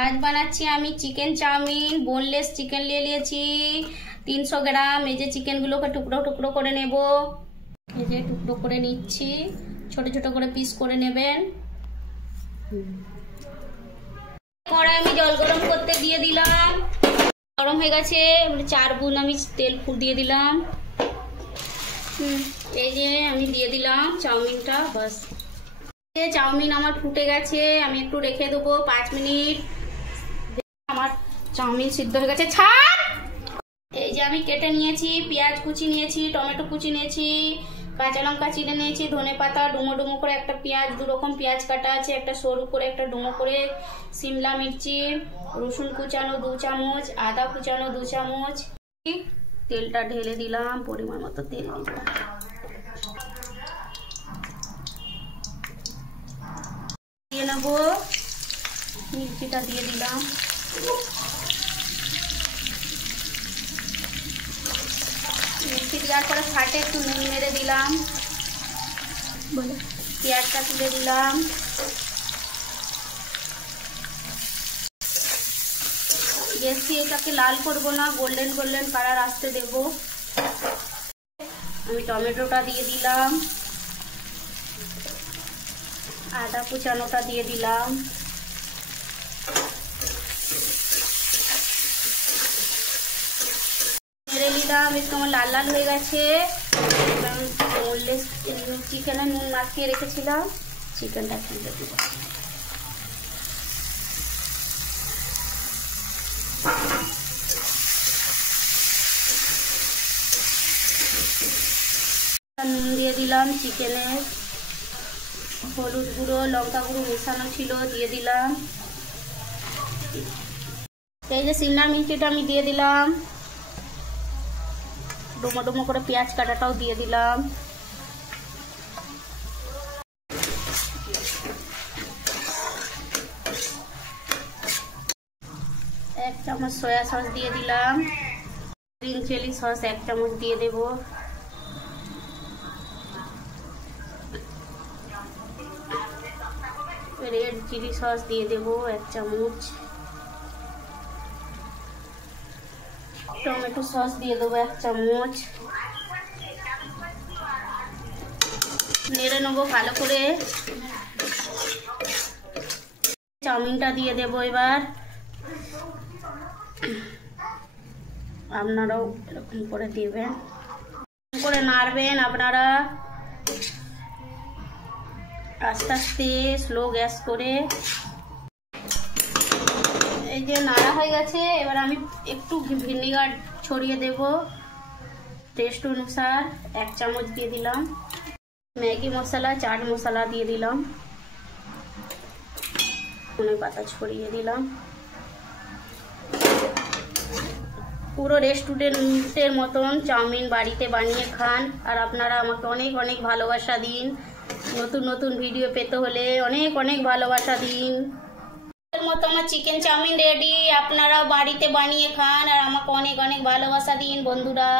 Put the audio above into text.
आज बनाচ্ছি আমি chicken chowmein. Boneless chicken নিয়ে নিয়েছি 300 গ্রাম। এই যে চিকেনগুলোকে টুকরো টুকরো করে নেব। এই যে টুকরো করে নিচ্ছি, ছোট ছোট করে পিস করে নেবেন। কড়াই আমি জল গরম করতে দিয়ে দিলাম। গরম হয়ে গেছে, 4 বুন আমি তেল দিয়ে দিলাম। এই যে আমি দিয়ে দিলাম চাউমিনটা। বাস চাউমিন আমার ফুটে গেছে, আমি একটু রেখে দেবো 5 মিনিট। আমার চাউমিন সিদ্ধ হয়ে গেছে। ছাড়। এই যে আমি কেটে নিয়েছি, পেঁয়াজ কুচি নিয়েছি, টমেটো কুচি নিয়েছি, কাঁচা লঙ্কা চিড়ে নিয়েছি, ধনে পাতা ডুমো ডুমো করে একটা পেঁয়াজ, 2 রকম পেঁয়াজ কাটা আছে, একটা সরু করে একটা ডুমো করে, সিমলা মির্চি, রসুন কুচানো 2 চামচ, আদা কুচানো 2 চামচ। তেলটা ঢেলে দিলাম, পরিমাণ মতো তেল দিলাম। দিয়ে নেবো, মির্চিটা দিয়ে দিলাম। মির্চি দেওয়ার পরে ফাটে একটু নুন মেরে দিলাম, পেঁয়াজটা তুলে দিলাম। বেশি এটাকে লাল করবো না, গোল্ডেন গোল্ডেন কালার আসতে দেবো। আমি টমেটোটা দিয়ে দিলাম, আদা কুচানোটা দিয়ে দিলাম, মেরে নিলাম। একটু আমার লাল লাল হয়ে গেছে। চিকেনে নুন মাখিয়ে রেখেছিলাম, চিকেনটা তুলে দিলাম। নুন দিয়ে দিলাম চিকেনে, হলুদ গুঁড়ো লঙ্কা গুঁড়ো মেশানো ছিল দিয়ে দিলাম। এই যে সিমলা মির্চিটা আমি দিয়ে দিলাম, ডুমো ডুমো করে পেঁয়াজ কাটাটাও দিয়ে দিলাম। এক চামচ সয়া সস দিয়ে দিলাম। গ্রিন চিলি সস 1 চামচ দিয়ে দেব। রেড চিলি সস দিয়ে দেব 1 চামচ। টমেটো সস দিয়ে দেবো 1 চামচ। নেড়ে নেবো ভালো করে। চাউমিনটা দিয়ে দেবো এবার। আপনারাও এরকম করে দিবেন, করে নাড়বেন আপনারা আস্তে আস্তে, স্লো গ্যাস করে। এই যে নাড়া হয়ে গেছে, এবার আমি একটু ভিনেগার ছড়িয়ে দেব টেস্ট অনুসার। 1 চামচ দিয়ে দিলাম। ম্যাগি মশলা, চাট মশলা দিয়ে দিলাম, ধনে পাতা ছড়িয়ে দিলাম। পুরো রেস্টুরেন্টের মতন চাউমিন বাড়িতে বানিয়ে খান, আর আপনারা আমাকে অনেক অনেক ভালোবাসা দিন। নতুন নতুন ভিডিও পেতে হলে অনেক অনেক ভালোবাসা দিন। মতো আমার চিকেন চাউমিন রেডি, আপনারা বাড়িতে বানিয়ে খান আর আমাকে অনেক অনেক ভালোবাসা দিন বন্ধুরা।